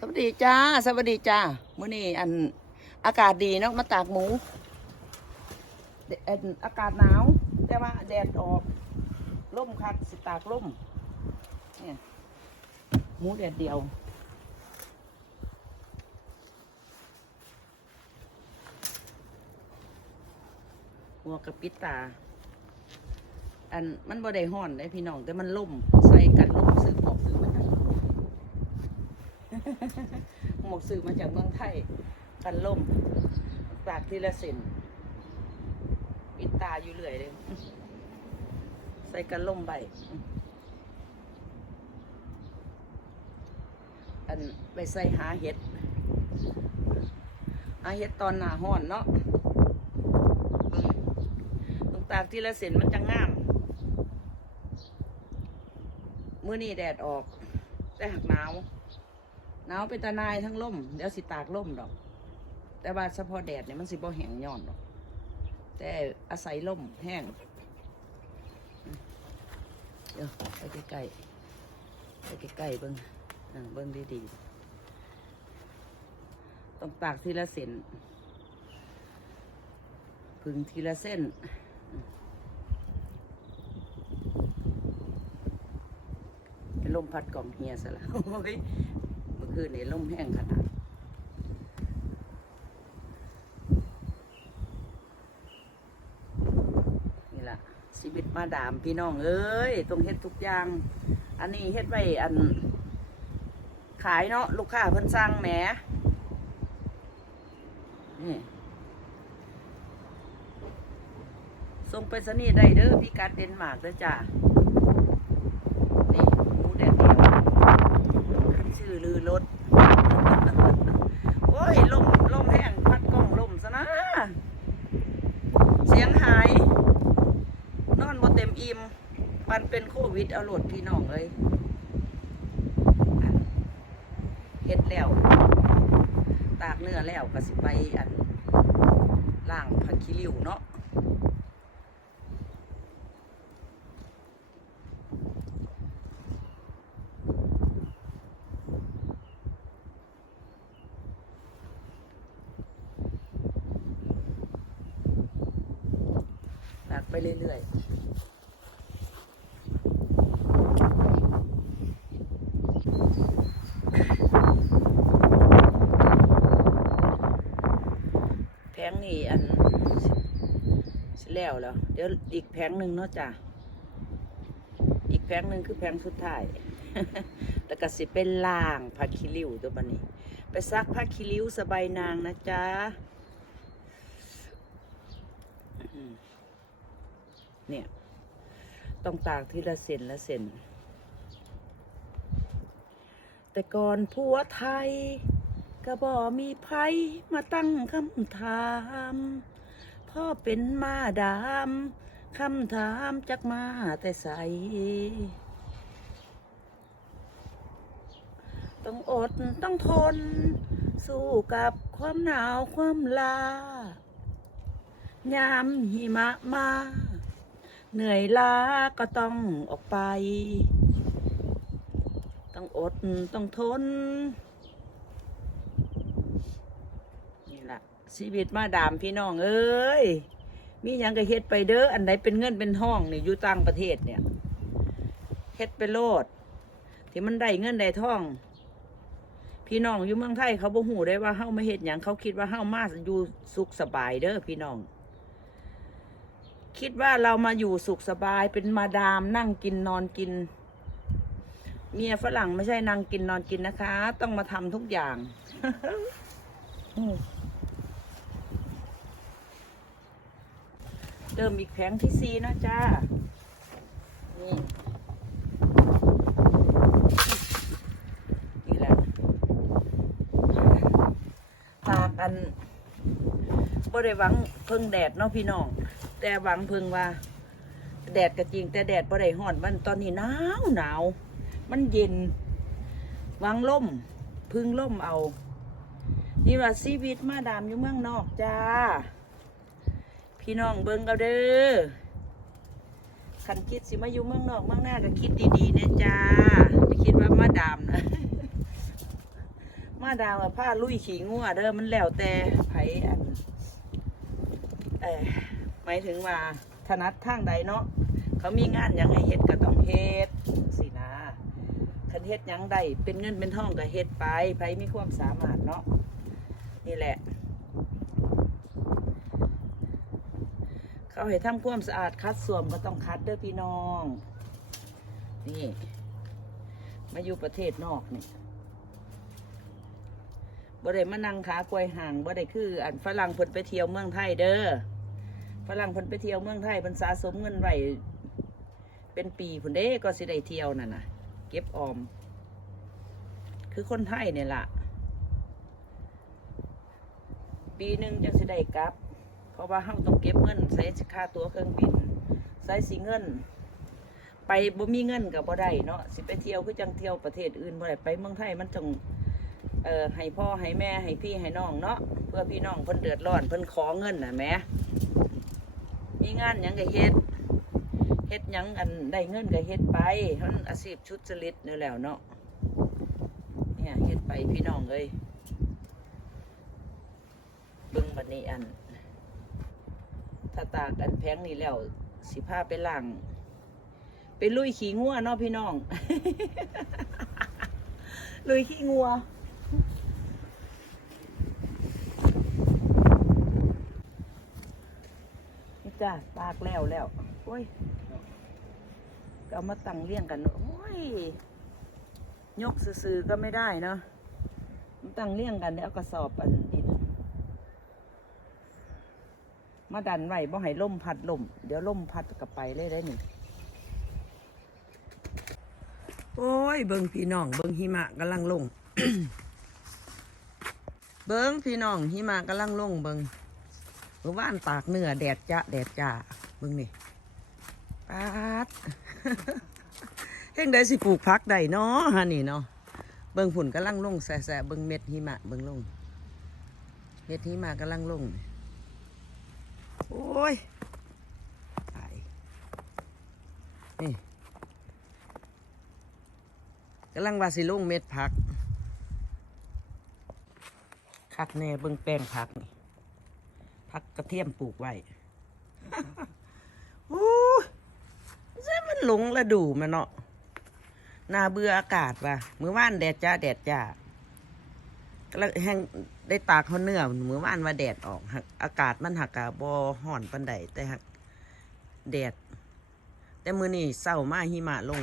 สวัสดีจ้า สวัสดีจ้ามื้อนี้อันอากาศดีเนาะมาตากหมูเอันอากาศหนาว แต่ว่าแดดออกร่มคักสิตากร่มเนี่ยหมูแดดเดียวหัวกระปิตา อันมันบ่ได้ห้อนได้พี่น้องแต่มันล่มใส่กันล่มซื้อหมอกซื้อ หมอกซื้อมาจากเมืองไทย กันล่มตากทีละเส้นปิดตาอยู่เรื่อยเลย ใส่กันล่มใบ อันไปใส่หาเห็ด หาเห็ดตอนหนาห้อนเนาะต้องตากทีละเส้นมันจะงามมื้อนี้แดดออก แต่หักหนาว หนาวเป็นตาหนายทั้งล่มเดี๋ยวสิตากล่มดอก แต่ว่าเฉพาะแดดเนี่ยมันสิบ่แห้งย้อนดอก แต่อาศัยล่มแห้งเดี๋ยวไปใกล้ๆไปใกล้ๆเบิ้งอ่าเบิ้งดีๆต้องตากทีละเส้นพึ่งทีละเส้นลมพัดกล่องเฮียซะแล้วโอ้ย คืนนี่ลมแห้งขนาดนี่ละชีวิตมาดามพี่น้องเอ้ยต้องเฮ็ดทุกอย่าง อันนี้เฮ็ดไว้อัน ขายเนาะลูกค้าเพิ่นสั่งแหมนี่ส่งไปสนีได้เด้อพี่การเดนมาร์กเด้อจ้า นี่หมูแดดเดียวขึ้นชื่อลือรถ โอ้ยลมลมแห้งพัดกล้องลมซะนะ เสียงหาย นอนบ่เต็มอิ่มมัน เป็นโควิดเอาโหลดพี่น้องเลยเฮ็ดแล้ว ตากเนื้อแล้วก็สิไปอันล่างผักขี้ริ้วเนาะตากไปเรื่อยๆ แผงนี่อันสิ แล้วแล้ว เดี๋ยวอีกแผงหนึ่งเนาะจ้ะอีกแผงหนึ่งคือแผงสุดท้ายแล้วก็สิเป็นล่างผ้าคีริวตัวบันนี้ ไปซักผ้าคีริวสบายนางนะจ๊ะเนี่ย ต้องตากทีละเส้นละเส้นแต่ก่อนผัวไทย ก็บ่มีไผมาตั้งคำถาม พ่อเป็นมาดามคำถามจักมาแต่ใส ต้องอดต้องทน สู้กับความหนาวความลา ยามหิมะมา เหนื่อยล้าก็ต้องออกไป ต้องอดต้องทน นี่ล่ะ ชีวิตมาดามพี่น้องเอ้ยมียังก็เฮ็ดไปเด้ออันไหนเป็นเงินเป็นห้องนี่อยู่ต่างประเทศเนี่ยเฮ็ดไปโลด ที่มันได้เงินได้ท่อง พี่น้องอยู่เมืองไทยเขาบ่หูได้ว่าเฮ้ามาเฮ็ดหยังเขาคิดว่าเฮ้ามาอยู่สุขสบายเด้อพี่น้อง คิดว่าเรามาอยู่สุขสบายเป็นมาดามนั่งกินนอนกิน เมียฝรั่งไม่ใช่นั่งกินนอนกินนะคะ ต้องมาทำทุกอย่าง อืม เริ่มอีกแผงที่สี่นะจ้า นี่ นี่แหละตากอันบ่ได้หวังเพิ่งแดดเนาะพี่น้อง แต่หวังเพิ่งว่า แดดก็จริง แต่แดดบ่ได้ฮ้อนมันตอนนี้หนาวหนาว มันเย็นหวังล่ม พึ่งล่มเอา นี่ว่าชีวิตมาดามอยู่เมืองนอกจ้า พี่น้องเบิ่งเอาเด้อคันคิดสิมาอยู่เมืองนอกเมืองหน้าก็คิดดีๆนะจ้าอย่คิดว่ามาดามนะมาดามว่าผ้าลุยขี่งัวเด้อมันแล้วแต่ไผอันเออหมายถึงว่าถนัดทางใดเนาะเขามีงานยังให้เฮ็ดก็ต้องเฮ็ดสินะคันเฮ็ดยังได้เป็นเงินเป็นทองก็เฮ็ดไปไผมีความสามารถเนาะนี่แหละ เขาให้ทำความสะอาดคัดสวมก็ต้องคัดเด้อพี่น้อง นี่ มาอยู่ประเทศนอกนี่บ่ได้มานั่งขากล้วยห่างบ่ได้คืออันฝรั่งเพิ่นไปเที่ยวเมืองไทยเด้อฝรั่งเพิ่นไปเที่ยวเมืองไทยเพิ่นสะสมเงินไว้เป็นปีพุ่นเด้ก็สิได้เที่ยวนั่นน่ะ เก็บออม คือคนไทยเนี่ยล่ะ ปีหนึ่งจังสิได้กลับ ราะว่าเฮาต้องเก็บเงินใส่ค่าตั๋วเครื่องบินใส่สิเงิน ไปบ่มีเงินก็บ่ได้เนาะสิไปเที่ยวคือจังเที่ยวประเทศอื่นบ่ได้ไปเมืองไทยมันต้องเอ่อให้พ่อให้แม่ให้พี่ให้น้องเนาะเพื่อพี่น้องเพิ่นเดือดร้อนเพิ่นขอเงินน่ะแหมมีงานหยังก็เฮ็ดเฮ็ดหยังอันได้เงินก็เฮ็ดไปมันอาชีพชุดจริตนี่แหล้วเนาะเนี่ยเฮ็ดไปพี่น้องเอ้ยเบิ่งบัดนี้อัน ถ้าตากอันแพงนี่แล้ว สิพาไปล้าง ไปลุยขี่งัวเนาะพี่น้อง ลุยขี่งัวจ้าตากแล้วแล้วโอ้ยเอามาตั้งเลี้ยงกันโอ้ยยกซื่อก็ไม่ได้เนาะตั้งเลี้ยงกันแล้วกระสอบอันดิน มาดันไว้บ่ให้ล่มพัดล่ม เดี๋ยวล่มพัดกลับไปเลยได้หนิโอ้ย เบิ้งพี่น้อง เบิ้งหิมะกำลังลง เบิ้งพี่น้องหิมะกำลังลง เบิงเมื่อวานตากเนื้อแดดจ้าแดดจ้าเบิ้งนี่ปาดเฮงได้สิปลูกพักได้เนาะฮะนี่เนาะเบิ้งผุ่นกำลังลงแสะๆเบิ้งเม็ดหิมะเบิ้งลง เม็ดหิมะกำลังลง โอ้ยตายนี่กำลังว่าสิลงเม็ดผัก คักแน่เบิ่งแป้งผักนี่ผักกระเทียมปลูกไว้โอ้ยใช่มันหลงระดูมันเนาะน่าเบื่ออากาศว่ะมื้อวานแดดจ้าแดดจ้าก็เลยแห้ง ได้ตากเขาเนื้อเมือว่านว่าแดดออกหักอากาศมันหักกะบอห่อนปันใดแต่หักแดด แต่มือนี่เศร้ามากหิมะลง